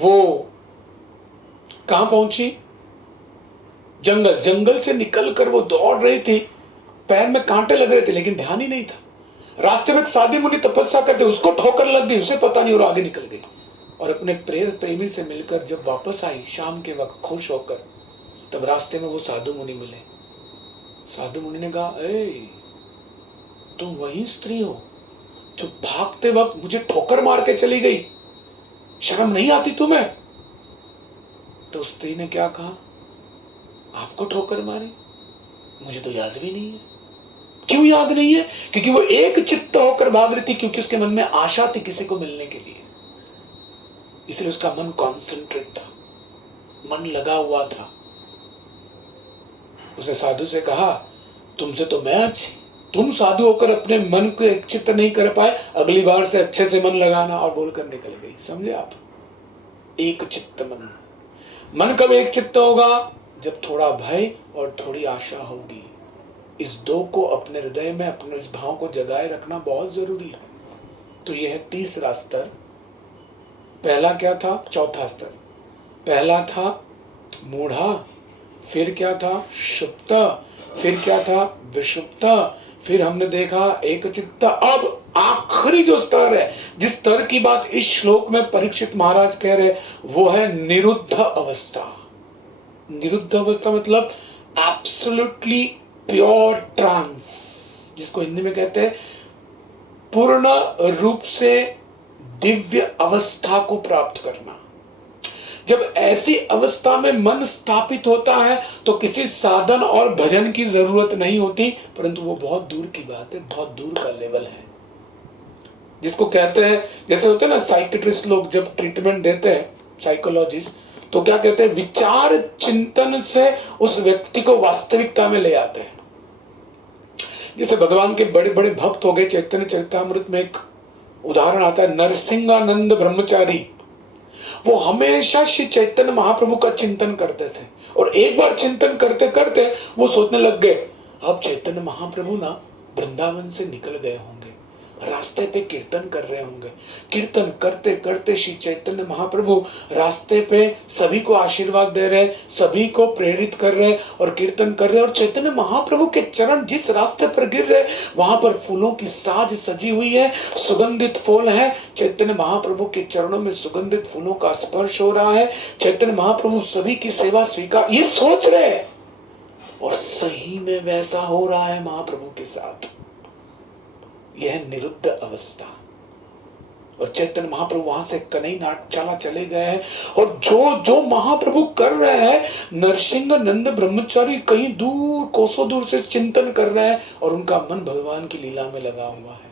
वो कहां पहुंची? जंगल। जंगल से निकलकर वो दौड़ रही थी, पैर में कांटे लग रहे थे लेकिन ध्यान ही नहीं था। रास्ते में एक साधी मुनि तपस्या करते, उसको ठोकर लग गई, उसे पता नहीं और आगे निकल गई। और अपने प्रेमी से मिलकर जब वापस आई शाम के वक्त खुश होकर, तब रास्ते में वो साधु मुनि मिले। साधु मुनि ने कहा, ए तुम वही स्त्री हो जो भागते वक्त मुझे ठोकर मार के चली गई, शर्म नहीं आती तुम्हें? तो स्त्री ने क्या कहा, आपको ठोकर मारी? मुझे तो याद भी नहीं है। क्यों याद नहीं है? क्योंकि वो एक चित्त होकर भाग रही थी, क्योंकि उसके मन में आशा थी किसी को मिलने के लिए, इसलिए उसका मन कॉन्सेंट्रेट था, मन लगा हुआ था। उसने साधु से कहा, तुमसे तो मैं अच्छी, तुम साधु होकर अपने मन को एक चित्त नहीं कर पाए, अगली बार से अच्छे से मन लगाना, और बोलकर निकल गई। समझे आप? एक चित्त मन। मन कब एक चित्त होगा? जब थोड़ा भय और थोड़ी आशा होगी। इस दो को अपने हृदय में, अपने इस भाव को जगाए रखना बहुत जरूरी है। तो यह है तीसरा स्तर। पहला क्या था? चौथा स्तर। पहला था मूढ़ा, फिर क्या था? शुप्ता, फिर क्या था? विषुप्ता, फिर हमने देखा एक चित्त। अब आखिरी जो स्तर है, जिस स्तर की बात इस श्लोक में परीक्षित महाराज कह रहे, वो है निरुद्ध अवस्था। निरुद्ध अवस्था मतलब एब्सोल्युटली प्योर ट्रांस, जिसको हिंदी में कहते हैं पूर्ण रूप से दिव्य अवस्था को प्राप्त करना। जब ऐसी अवस्था में मन स्थापित होता है तो किसी साधन और भजन की जरूरत नहीं होती, परंतु वो बहुत दूर की बात है, बहुत दूर का लेवल है, जिसको कहते हैं, जैसे होते हैं ना साइकियाट्रिस्ट लोग जब ट्रीटमेंट देते हैं, साइकोलॉजिस्ट, तो क्या कहते हैं, विचार चिंतन से उस व्यक्ति को वास्तविकता में ले आते हैं। जैसे भगवान के बड़े बड़े भक्त हो गए, चैतन्य चरितामृत में एक उदाहरण आता है, नरसिंहानंद ब्रह्मचारी। वो हमेशा श्री चैतन्य महाप्रभु का चिंतन करते थे, और एक बार चिंतन करते करते वो सोचने लग गए, अब चैतन्य महाप्रभु ना वृंदावन से निकल गए होंगे, रास्ते पे कीर्तन कर रहे होंगे। कीर्तन करते करते श्री चैतन्य महाप्रभु रास्ते पे सभी को आशीर्वाद दे रहे, सभी को प्रेरित कर रहे और कीर्तन कर रहे, और चैतन्य महाप्रभु के चरण जिस रास्ते पर गिर रहे वहां पर फूलों की साज सजी हुई है, सुगंधित फूल है। चैतन्य महाप्रभु के चरणों में सुगंधित फूलों का स्पर्श हो रहा है, चैतन्य महाप्रभु सभी की सेवा स्वीकार, ये सोच रहे हैं, और सही में वैसा हो रहा है महाप्रभु के साथ। यह निरुद्ध अवस्था। और चैतन्य महाप्रभु वहां से कन्हई नाटशाला चले गए हैं, और जो जो महाप्रभु कर रहे हैं, नरसिंह नंद ब्रह्मचारी कहीं दूर, कोसों दूर से चिंतन कर रहे हैं, और उनका मन भगवान की लीला में लगा हुआ है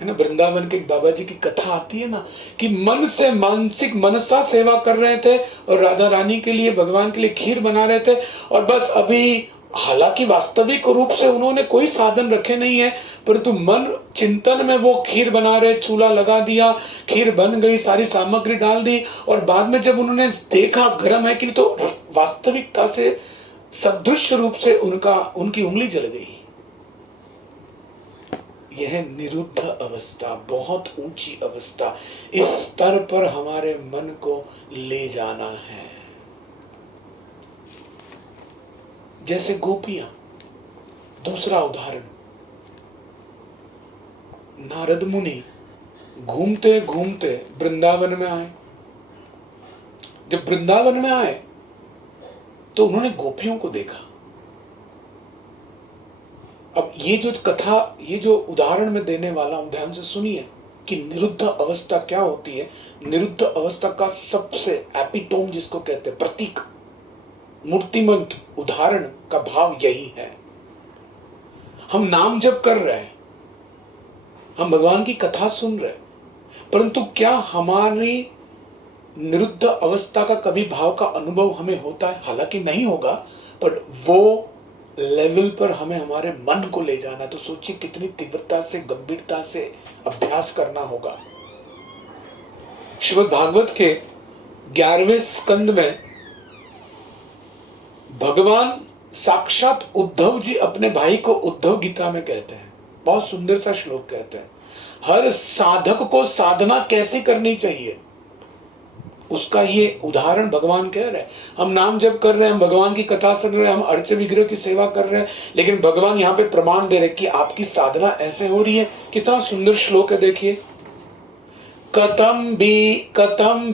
ना। वृंदावन के बाबा जी की कथा आती है ना, कि मन से मानसिक मनसा सेवा कर रहे थे, और राधा रानी के लिए, भगवान के लिए खीर बना रहे थे, और बस अभी, हालांकि वास्तविक रूप से उन्होंने कोई साधन रखे नहीं है, परंतु मन चिंतन में वो खीर बना रहे, चूल्हा लगा दिया, खीर बन गई, सारी सामग्री डाल दी, और बाद में जब उन्होंने देखा गर्म है कि नहीं, तो वास्तविकता से सदृश रूप से उनकी उंगली जल गई। यह निरुद्ध अवस्था, बहुत ऊंची अवस्था। इस स्तर पर हमारे मन को ले जाना है। जैसे गोपियां, दूसरा उदाहरण, नारद मुनि घूमते घूमते वृंदावन में आए। जब वृंदावन में आए तो उन्होंने गोपियों को देखा। अब ये जो कथा, ये जो उदाहरण में देने वाला हूं, ध्यान से सुनिए कि निरुद्ध अवस्था क्या होती है। निरुद्ध अवस्था का सबसे एपिटोम जिसको कहते हैं, प्रतीक, मूर्तिमंत उदाहरण का भाव यही है। हम नाम जप कर रहे हैं, हम भगवान की कथा सुन रहे हैं, परंतु क्या हमारी निरुद्ध अवस्था का कभी भाव का अनुभव हमें होता है? हालांकि नहीं होगा, पर वो लेवल पर हमें हमारे मन को ले जाना, तो सोचिए कितनी तीव्रता से, गंभीरता से अभ्यास करना होगा। श्रीमद् भागवत के 11वें स्कंद में भगवान साक्षात उद्धव जी अपने भाई को उद्धव गीता में कहते हैं, बहुत सुंदर सा श्लोक कहते हैं, हर साधक को साधना कैसे करनी चाहिए। उसका ये उदाहरण भगवान कह रहे हैं। हम नाम जप कर रहे हैं, हम भगवान की कथा सुन रहे हैं, हम अर्च विग्रह की सेवा कर रहे हैं, लेकिन भगवान यहाँ पे प्रमाण दे रहे कि आपकी साधना ऐसे हो रही है। कितना सुंदर श्लोक है, देखिए। कथम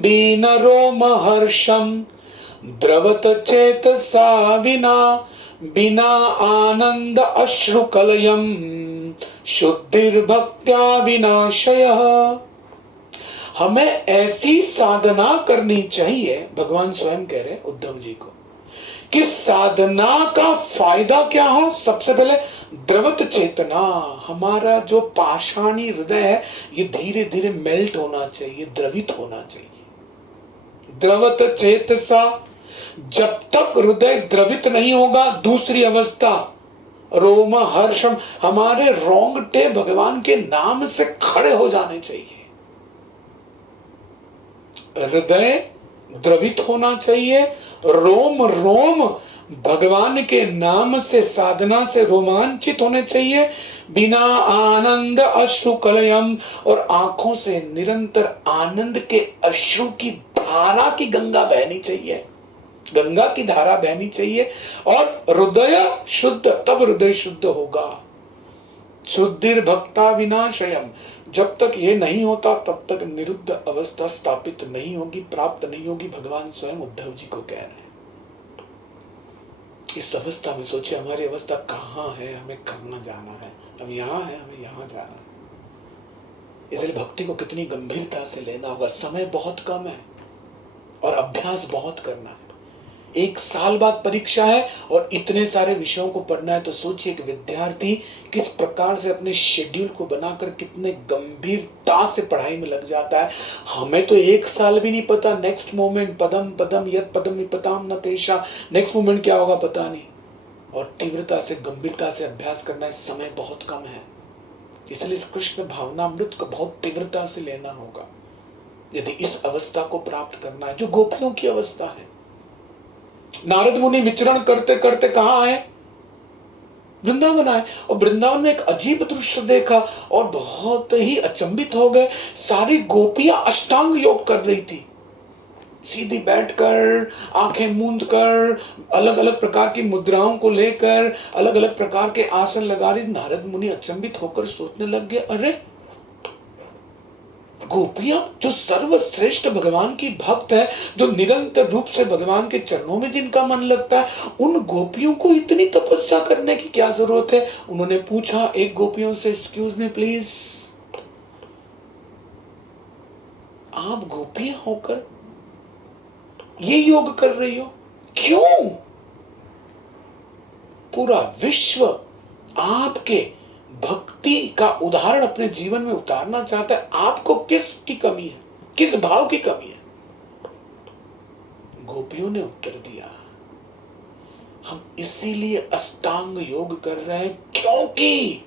बी नरो महर्षम द्रवत चेतसा विना बिना आनंद अश्रु कलयम शुद्धिर्भक्त्या विनाशयः। हमें ऐसी साधना करनी चाहिए, भगवान स्वयं कह रहे उद्धव जी को, कि साधना का फायदा क्या हो। सबसे पहले द्रवत चेतना, हमारा जो पाषाणी हृदय है ये धीरे धीरे मेल्ट होना चाहिए, द्रवित होना चाहिए। द्रवत चेतसा, जब तक हृदय द्रवित नहीं होगा, दूसरी अवस्था रोम हर्षम, हमारे रोंगटे भगवान के नाम से खड़े हो जाने चाहिए। हृदय द्रवित होना चाहिए, रोम रोम भगवान के नाम से, साधना से रोमांचित होने चाहिए। बिना आनंद अश्रु कलयम, और आंखों से निरंतर आनंद के अश्रु की धारा की गंगा बहनी चाहिए, गंगा की धारा बहनी चाहिए। और हृदय शुद्ध, तब हृदय शुद्ध होगा। शुद्धिर्भक्ता विनाशयम, जब तक ये नहीं होता तब तक निरुद्ध अवस्था स्थापित नहीं होगी, प्राप्त नहीं होगी। भगवान स्वयं उद्धव जी को कह रहे हैं। इस अवस्था में सोचिए, हमारी अवस्था कहाँ है, हमें कहाँ जाना है। हम यहाँ है, हमें यहाँ जाना है। इसलिए भक्ति को कितनी गंभीरता से लेना होगा। समय बहुत कम है और अभ्यास बहुत करना है। 1 साल बाद परीक्षा है और इतने सारे विषयों को पढ़ना है। तो सोचिए कि विद्यार्थी किस प्रकार से अपने शेड्यूल को बनाकर कितने गंभीरता से पढ़ाई में लग जाता है। हमें तो 1 साल भी नहीं पता, नेक्स्ट मोमेंट पदम पदम यद पदम विपताम न तेषा, नेक्स्ट मोमेंट क्या होगा पता नहीं। और तीव्रता से, गंभीरता से अभ्यास करना है। समय बहुत कम है, इसलिए इस कृष्ण भावनामृत को बहुत तीव्रता से लेना होगा यदि इस अवस्था को प्राप्त करना है, जो गोपियों की अवस्था है। नारद मुनि विचरण करते करते कहां आए? वृंदावन आए। और वृंदावन में एक अजीब दृश्य देखा और बहुत ही अचंभित हो गए। सारी गोपियां अष्टांग योग कर रही थी, सीधी बैठकर, आंखें मूंद कर, अलग अलग प्रकार की मुद्राओं को लेकर अलग अलग प्रकार के आसन लगा रही। नारद मुनि अचंभित होकर सोचने लग गए, अरे गोपियां जो सर्वश्रेष्ठ भगवान की भक्त है, जो निरंतर रूप से भगवान के चरणों में जिनका मन लगता है, उन गोपियों को इतनी तपस्या करने की क्या जरूरत है? उन्होंने पूछा एक गोपियों से, एक्सक्यूज मी प्लीज, आप गोपियां होकर ये योग कर रही हो, क्यों? पूरा विश्व आपके भक्ति का उदाहरण अपने जीवन में उतारना चाहता है। आपको किसकी कमी है, किस भाव की कमी है? गोपियों ने उत्तर दिया, हम इसीलिए अष्टांग योग कर रहे हैं क्योंकि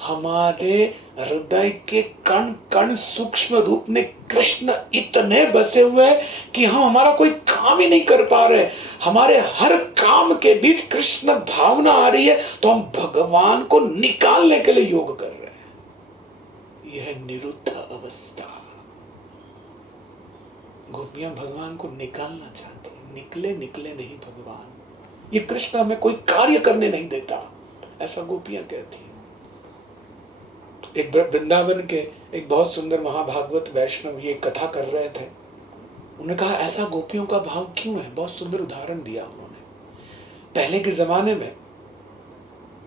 हमारे हृदय के कण कण सूक्ष्म रूप में कृष्ण इतने बसे हुए हैं कि हम हमारा कोई काम ही नहीं कर पा रहे। हमारे हर काम के बीच कृष्ण भावना आ रही है, तो हम भगवान को निकालने के लिए योग कर रहे हैं। यह निरुद्ध अवस्था। गोपियां भगवान को निकालना चाहती, निकले निकले नहीं भगवान, ये कृष्ण हमें कोई कार्य करने नहीं देता, ऐसा गोपियां कहती। एक वृंदावन के एक बहुत सुंदर महाभागवत वैष्णव ये कथा कर रहे थे। उन्होंने कहा ऐसा गोपियों का भाव क्यों है? बहुत सुंदर उदाहरण दिया उन्होंने। पहले के जमाने में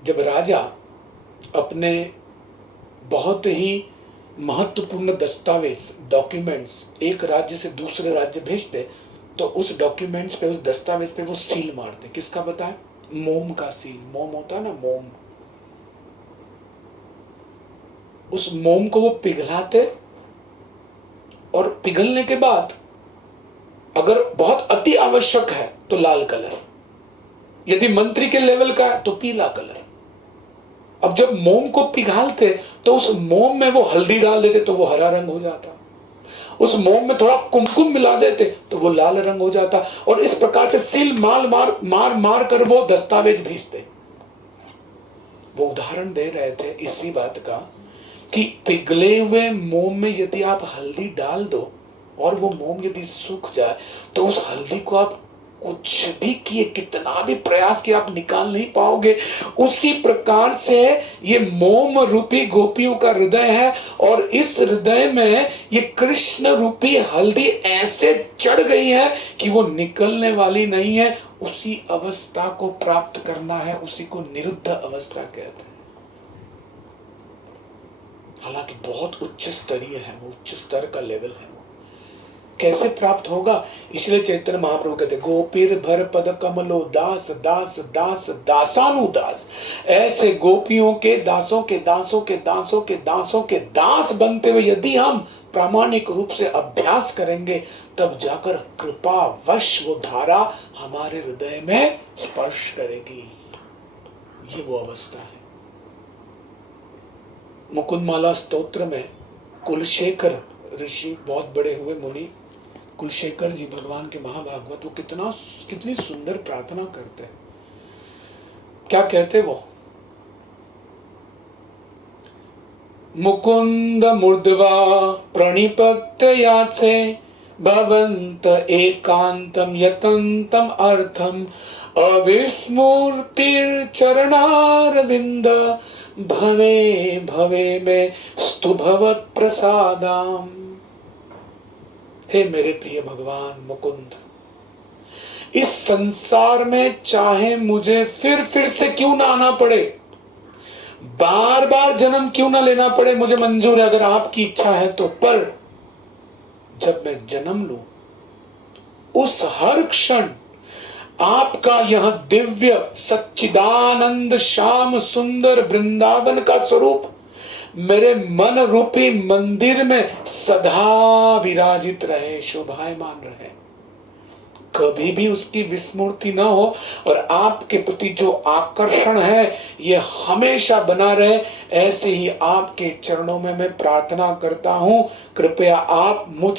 जब राजा अपने बहुत ही महत्वपूर्ण दस्तावेज, डॉक्यूमेंट्स एक राज्य से दूसरे राज्य भेजते, तो उस डॉक्यूमेंट्स पे, उस दस्तावेज पे वो सील मारते। किसका पता है? मोम का सील। मोम होता है ना, मोम। उस मोम को वो पिघलाते और पिघलने के बाद अगर बहुत अति आवश्यक है तो लाल कलर, यदि मंत्री के लेवल का है तो पीला कलर। अब जब मोम को पिघालते तो उस मोम में वो हल्दी डाल देते तो वो हरा रंग हो जाता, उस मोम में थोड़ा कुमकुम मिला देते तो वो लाल रंग हो जाता। और इस प्रकार से सील मार कर वो दस्तावेज भेजते। वो उदाहरण दे रहे थे इसी बात का कि पिघले हुए मोम में यदि आप हल्दी डाल दो और वो मोम यदि सूख जाए तो उस हल्दी को आप कुछ भी किए, कितना भी प्रयास किए, आप निकाल नहीं पाओगे। उसी प्रकार से ये मोम रूपी गोपियों का हृदय है, और इस हृदय में ये कृष्ण रूपी हल्दी ऐसे चढ़ गई है कि वो निकलने वाली नहीं है। उसी अवस्था को प्राप्त करना है, उसी को निरुद्ध अवस्था कहते हैं। हालांकि बहुत उच्च स्तरीय है, वो उच्च स्तर का लेवल है। कैसे प्राप्त होगा? इसलिए चैतन्य महाप्रभु कहते गोपीर भर पद कमलो दास दास दास दासानुदास। ऐसे गोपियों के दासों के दासों के दासों के दासों के दास बनते हुए यदि हम प्रामाणिक रूप से अभ्यास करेंगे, तब जाकर कृपावश वो धारा हमारे हृदय में स्पर्श करेगी। ये वो अवस्था है। मुकुंदमाला स्तोत्र में कुलशेखर ऋषि, बहुत बड़े हुए मुनि, कुलशेखर जी भगवान के महाभागवत, वो कितनी सुंदर प्रार्थना करते हैं। क्या कहते वो? मुकुंद मूर्ध्वा प्रणिपत्य याचे भवंत एकांतम यतंतम अर्थम अविस्मूर्तिर चरणारविंद भवे भवे में स्तुभवत प्रसादाम। हे मेरे प्रिय भगवान मुकुंद, इस संसार में चाहे मुझे फिर से क्यों ना आना पड़े, बार बार जन्म क्यों ना लेना पड़े, मुझे मंजूर है अगर आपकी इच्छा है तो। पर जब मैं जन्म लूं, उस हर क्षण आपका यह दिव्य सच्चिदानंद श्याम सुंदर वृंदावन का स्वरूप मेरे मन रूपी मंदिर में सदा विराजित रहे, शोभायमान रहे। कभी भी उसकी विस्मृति न हो, और आपके प्रति जो आकर्षण है ये हमेशा बना रहे। ऐसे ही आपके चरणों में मैं प्रार्थना करता हूं, कृपया आप मुझ